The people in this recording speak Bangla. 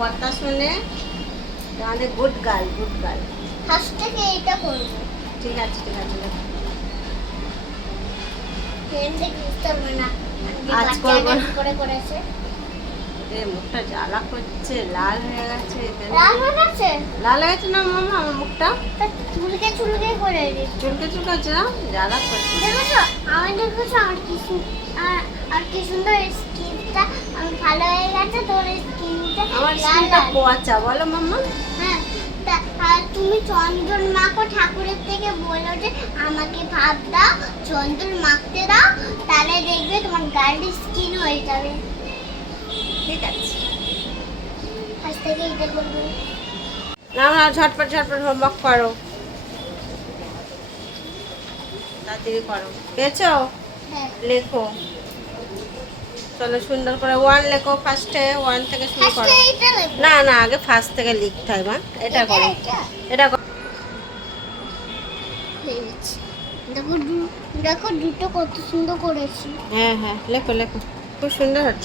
কথা শুনে তাহলে good girl good girl. First থেকে এটা করব। ঠিক আছে ঠিক আছে লেখো। এমনি বুঝতে পারবে না আজ করবো না। করে করেছে মুখটা জ্বালা করছে, লাল হয়ে গেছে। লাল হয়ে গেছে। লাল হয়ে গেছে না মামা আমার মুখটা? তা চুলকে চুলকে করে দিচ্ছে। চুলকে চুলকাচ্ছে না, জ্বালা করছে। দেখেছো আমার দেখেছো আর কি সুন্দর স্কিনটা ভালো হয়ে গেছে তোর স্কিনটা। আমার স্কিনটা পচা বলো মাম্মা। হ্যাঁ আর তুমি চন্দন মাখো, ঠাকুরের থেকে বলো যে আমাকে ভাত দাও, চন্দন মাখতে দাও, তাহলে দেখবে তোমার গার্ল স্কিন হয়ে যাবে। ঠিক আছে আজ থেকে এটা করবো। না না ঝটপট ঝটপট হোমওয়ার্ক করো, তাড়াতাড়ি করো। পেয়েছো? হ্যাঁ লেখো। চলো সুন্দর করে ওয়ান লেখো। ফার্স্টে ওয়ান থেকে শুরু করো। ফার্স্টে এটা লিখবো। না না আগে ফার্স্ট থেকে লিখতে হয় মা। এটা করো এটা করো। দেখো দেখো দুটো কত সুন্দর করেছি। হ্যাঁ হ্যাঁ লেখো লেখো, খুব সুন্দর হচ্ছে।